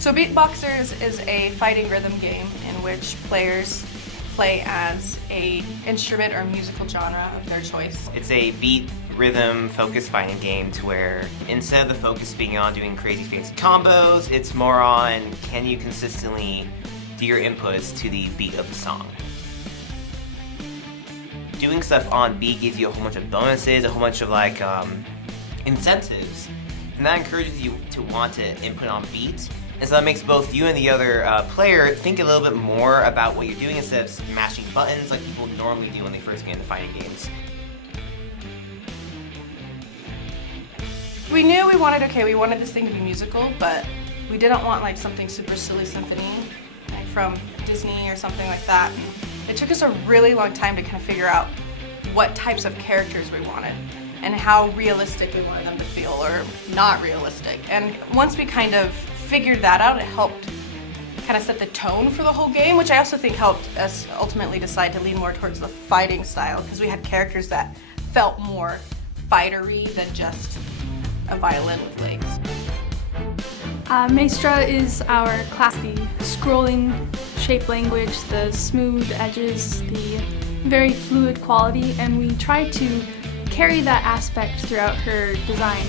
So BeatBoxers is a fighting rhythm game in which players play as an instrument or musical genre of their choice. It's a beat rhythm focused fighting game to where instead of the focus being on doing crazy fancy combos, it's more on can you consistently do your inputs to the beat of the song. Doing stuff on beat gives you a whole bunch of bonuses, a whole bunch of like incentives, and that encourages you to want to input on beat. And so that makes both you and the other player think a little bit more about what you're doing instead of mashing buttons like people normally do when they first get into fighting games. We knew we wanted this thing to be musical, but we didn't want like something super silly symphony, like from Disney or something like that. It took us a really long time to kind of figure out what types of characters we wanted and how realistic we wanted them to feel or not realistic. And once we kind of figured that out, it helped kind of set the tone for the whole game, which I also think helped us ultimately decide to lean more towards the fighting style, because we had characters that felt more fightery than just a violin with legs. Maestra is our class, the scrolling shape language, the smooth edges, the very fluid quality, and we try to carry that aspect throughout her design.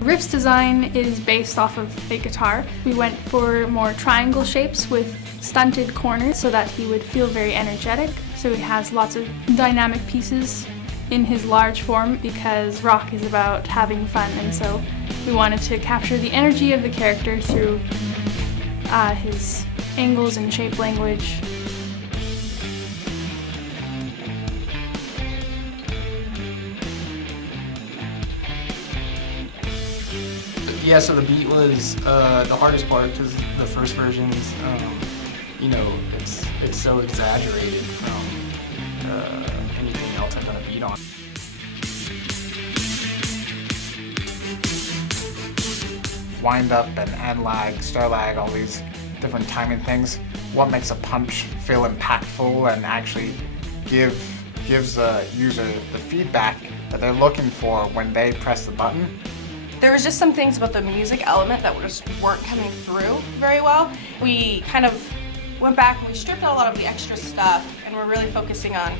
Riff's design is based off of a guitar. We went for more triangle shapes with stunted corners so that he would feel very energetic. So he has lots of dynamic pieces in his large form because rock is about having fun, and so we wanted to capture the energy of the character through his angles and shape language. Yeah, so the beat was the hardest part because the first versions, you know, it's so exaggerated from anything else I've done a beat on. Wind up and end lag, start lag, all these different timing things. What makes a punch feel impactful and actually gives the user the feedback that they're looking for when they press the button. There was just some things about the music element that just weren't coming through very well. We kind of went back and we stripped out a lot of the extra stuff, and we're really focusing on,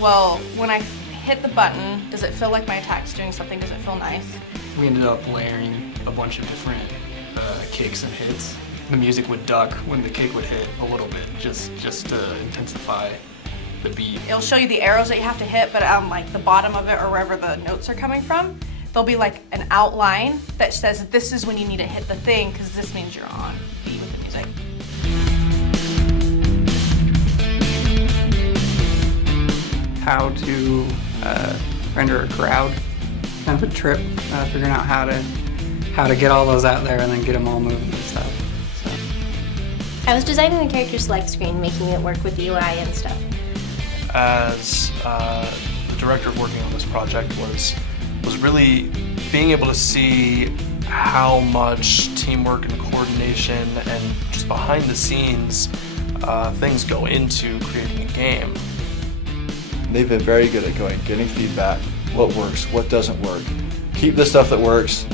well, when I hit the button, does it feel like my attack's doing something? Does it feel nice? We ended up layering a bunch of different kicks and hits. The music would duck when the kick would hit a little bit, just to intensify the beat. It'll show you the arrows that you have to hit, but on like the bottom of it or wherever the notes are coming from, there'll be like an outline that says this is when you need to hit the thing because this means you're on beat with the music. How to render a crowd, kind of a trip, figuring out how to get all those out there and then get them all moving and stuff. So. I was designing the character select screen, making it work with the UI and stuff. As the director of working on this project was really being able to see how much teamwork and coordination and just behind the scenes things go into creating a game. They've been very good at getting feedback, what works, what doesn't work, keep the stuff that works,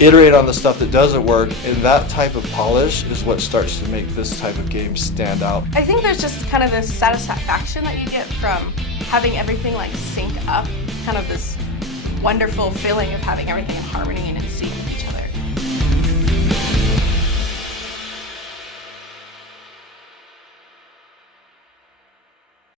iterate on the stuff that doesn't work, and that type of polish is what starts to make this type of game stand out. I think there's just kind of this satisfaction that you get from having everything like sync up, kind of this wonderful feeling of having everything in harmony and in